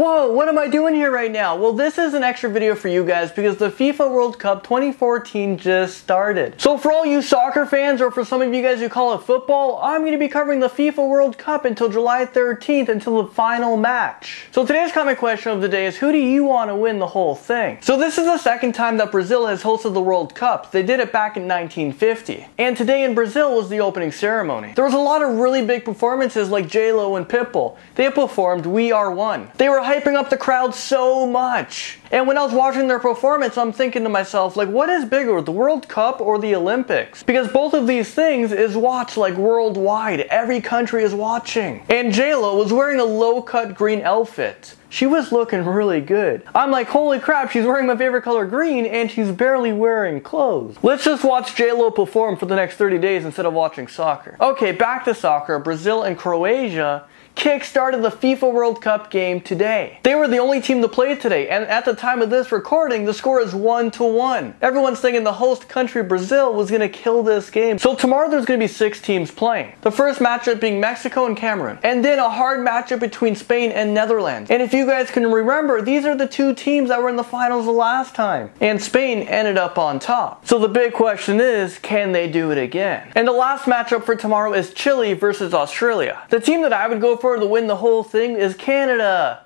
Whoa, what am I doing here right now? Well, this is an extra video for you guys because the FIFA World Cup 2014 just started. So for all you soccer fans, or for some of you guys who call it football, I'm going to be covering the FIFA World Cup until July 13th, until the final match. So today's comment question of the day is, who do you want to win the whole thing? So this is the second time that Brazil has hosted the World Cup. They did it back in 1950. And today in Brazil was the opening ceremony. There was a lot of really big performances like J-Lo and Pitbull. They performed We Are One. They were hyping up the crowd so much. And when I was watching their performance, I'm thinking to myself, like, what is bigger, the World Cup or the Olympics? Because both of these things is watched like worldwide. Every country is watching. And J-Lo was wearing a low-cut green outfit. She was looking really good. I'm like, holy crap, she's wearing my favorite color green and she's barely wearing clothes. Let's just watch J-Lo perform for the next 30 days instead of watching soccer. Okay, back to soccer. Brazil and Croatia kick-started the FIFA World Cup game today. They were the only team to play today, and at the time of this recording, the score is 1-1. Everyone's thinking the host country, Brazil, was going to kill this game. So tomorrow there's going to be 6 teams playing. The first matchup being Mexico and Cameroon, and then a hard matchup between Spain and Netherlands. And if you guys can remember, these are the 2 teams that were in the finals the last time, and Spain ended up on top. So the big question is, can they do it again? And the last matchup for tomorrow is Chile versus Australia. The team that I would go for to win the whole thing is Canada.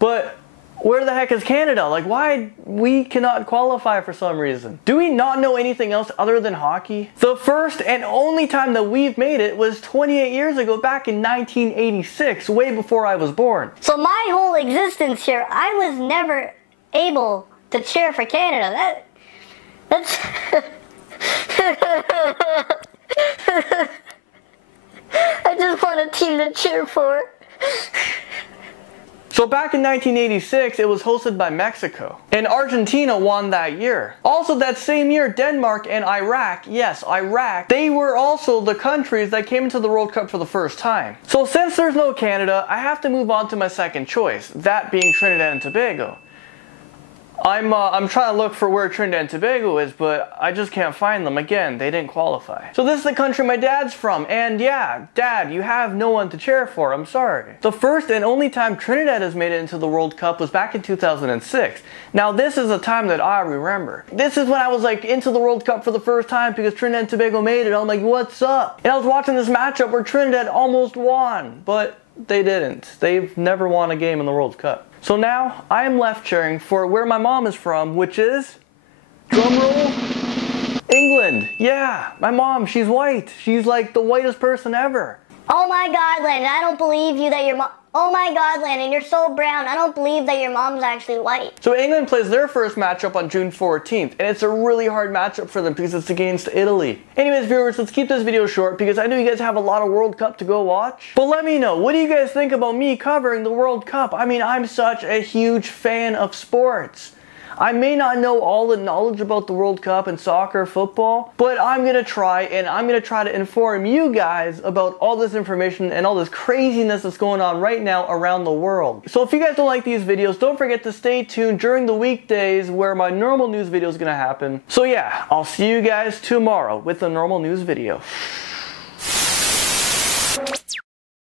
But where the heck is Canada? Like, why we cannot qualify for some reason? Do we not know anything else other than hockey? The first and only time that we've made it was 28 years ago, back in 1986, way before I was born. So my whole existence here, I was never able to cheer for Canada. That's I just want a team to cheer for. So back in 1986, it was hosted by Mexico, and Argentina won that year. Also that same year, Denmark and Iraq, yes, Iraq, they were also the countries that came into the World Cup for the first time. So since there's no Canada, I have to move on to my second choice, that being Trinidad and Tobago. I'm trying to look for where Trinidad and Tobago is, but I just can't find them. Again, they didn't qualify. So this is the country my dad's from, and yeah, Dad, you have no one to cheer for, I'm sorry. The first and only time Trinidad has made it into the World Cup was back in 2006. Now this is a time that I remember. This is when I was like into the World Cup for the first time because Trinidad and Tobago made it. I'm like, what's up? And I was watching this matchup where Trinidad almost won, but they didn't. They've never won a game in the World Cup. So now, I am left cheering for where my mom is from, which is, drumroll, England. Yeah, my mom, she's white. She's like the whitest person ever. Oh my God, Landon, I don't believe you that your mom... Oh my God, Landon, you're so brown. I don't believe that your mom's actually white. So England plays their first matchup on June 14th, and it's a really hard matchup for them because it's against Italy. Anyways, viewers, let's keep this video short because I know you guys have a lot of World Cup to go watch. But let me know, what do you guys think about me covering the World Cup? I mean, I'm such a huge fan of sports. I may not know all the knowledge about the World Cup and soccer, football, but I'm going to try, and I'm going to try to inform you guys about all this information and all this craziness that's going on right now around the world. So if you guys don't like these videos, don't forget to stay tuned during the weekdays where my normal news video is going to happen. So yeah, I'll see you guys tomorrow with the normal news video.